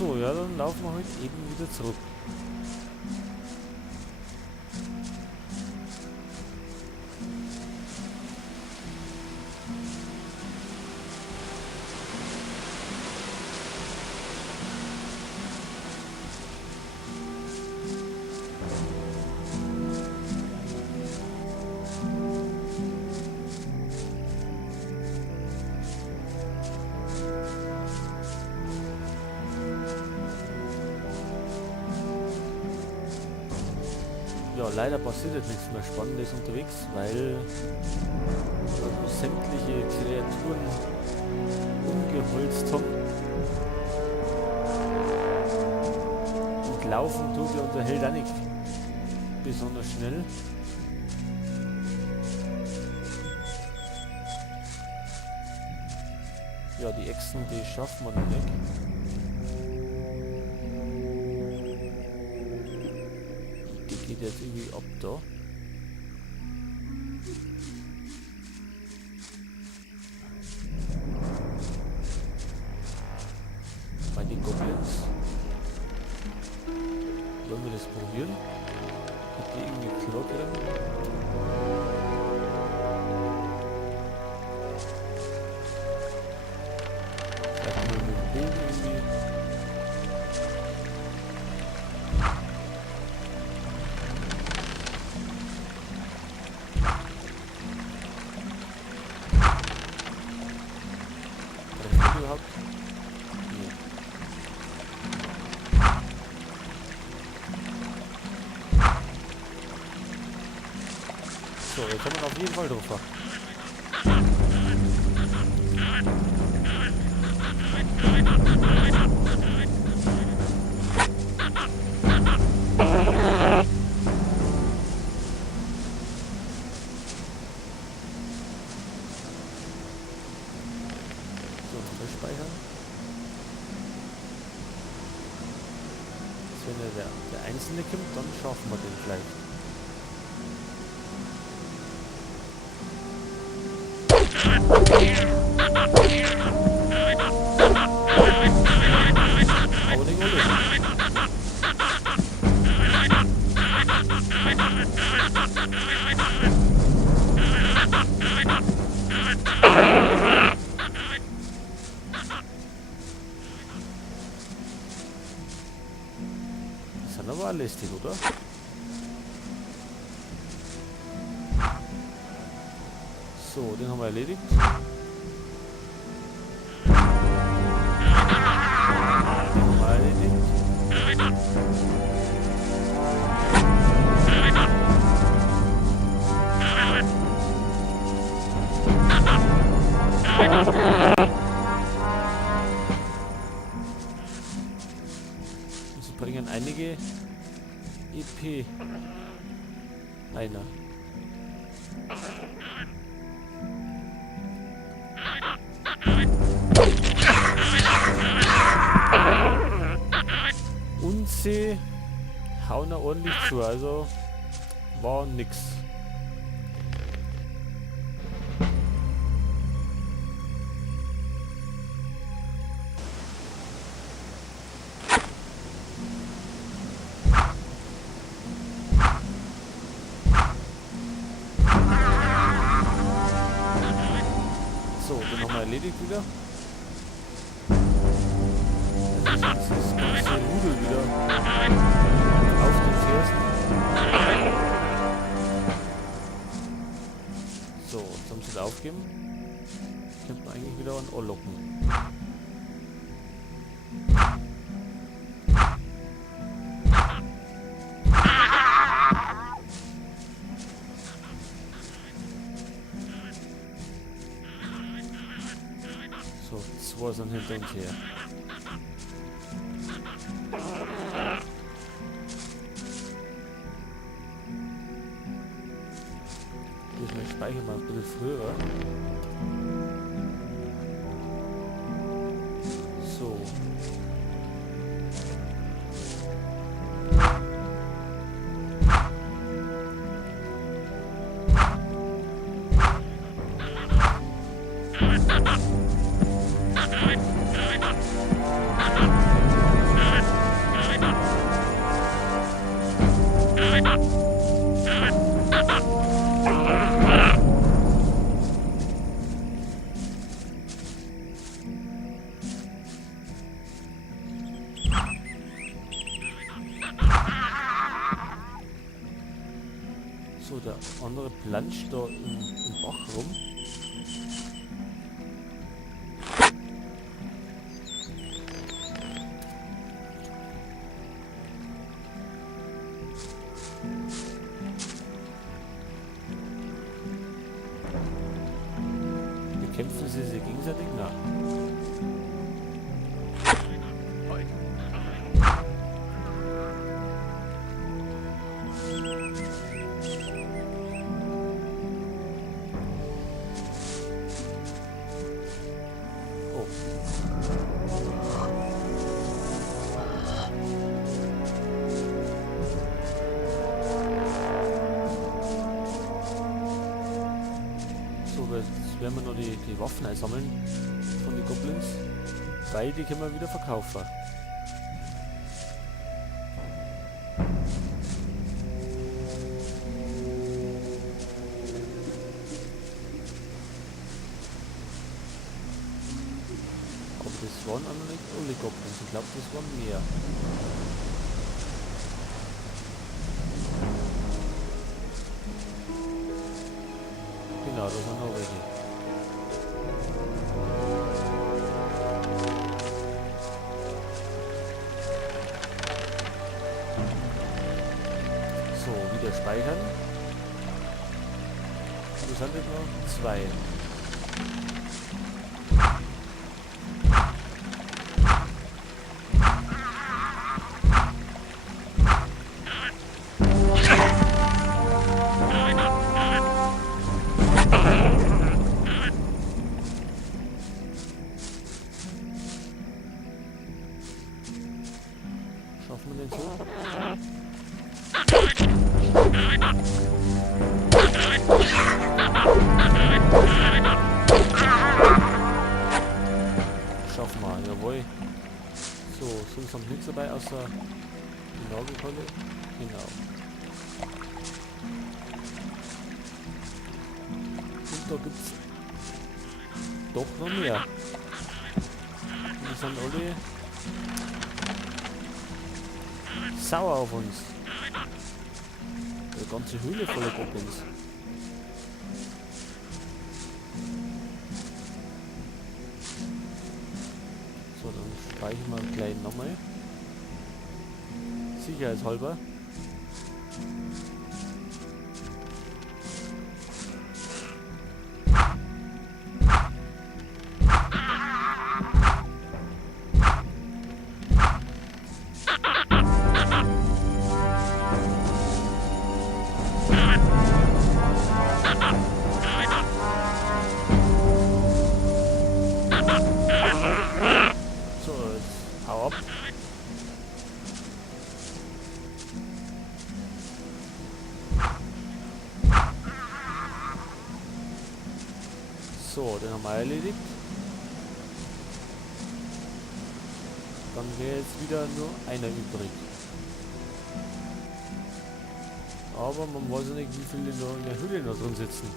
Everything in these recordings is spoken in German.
So, ja, dann laufen wir heute eben wieder zurück. Ja, leider passiert jetzt nichts mehr Spannendes unterwegs, weil sämtliche Kreaturen umgeholzt haben. Und laufen tut ja unser Held auch nicht besonders schnell. Ja, die Echsen, die schaffen wir noch nicht. Geht jetzt irgendwie ab da. Meine Goblins. Wollen wir das probieren? Hat die irgendwie Klo drin? Vielleicht mal mit dem Bild irgendwie. Überhaupt? Nee. So, jetzt haben wir auf jeden Fall drauf. Speichern. Wenn der Einzelne kommt, dann schaffen wir den vielleicht. Aber den Gold. Das ist aber lästig, oder? So, den haben wir erledigt. Den haben wir erledigt. Sie bringen einige EP einer. Und sie hauen ordentlich zu, also war nix. So, den haben wir erledigt wieder. Das ist ganze Rudel wieder auf den Fersen. So, jetzt haben sie da aufgegeben. Könnte man eigentlich wieder einen anlocken. So, zwei sind hinter uns her. Diesmal speichern wir ein bisschen früher. So. Lunch da im Bach rum. Bekämpfen sie sich gegenseitig? Na. Jetzt werden wir noch die Waffen einsammeln von den Goblins, weil die können wir wieder verkaufen. Aber das waren auch noch nicht alle Goblins, ich glaube das waren mehr. Genau, da sind noch welche. So, wieder speichern. Wir sind jetzt noch 2. Schaffen wir den so? Schaffen wir, jawohl. So, sonst haben wir nichts dabei, außer die Nagelkolle. Genau. Und da gibt's doch noch mehr. Die sind alle sauer auf uns. Die ganze Höhle voller Goblins. So, dann speichern wir gleich nochmal. Sicherheitshalber. Hau ab. So, den haben wir erledigt. Dann wäre jetzt wieder nur einer übrig. Aber man weiß ja nicht, wie viele noch in der Höhle noch drin sitzen.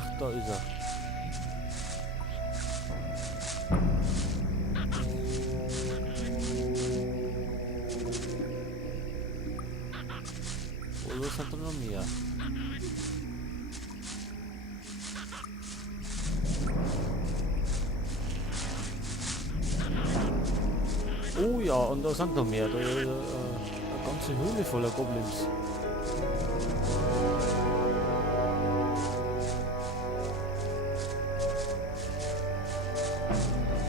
Ach, da ist er. Oder sind da noch mehr? Oh ja, und da sind noch mehr. Da ist eine ganze Höhle voller Goblins.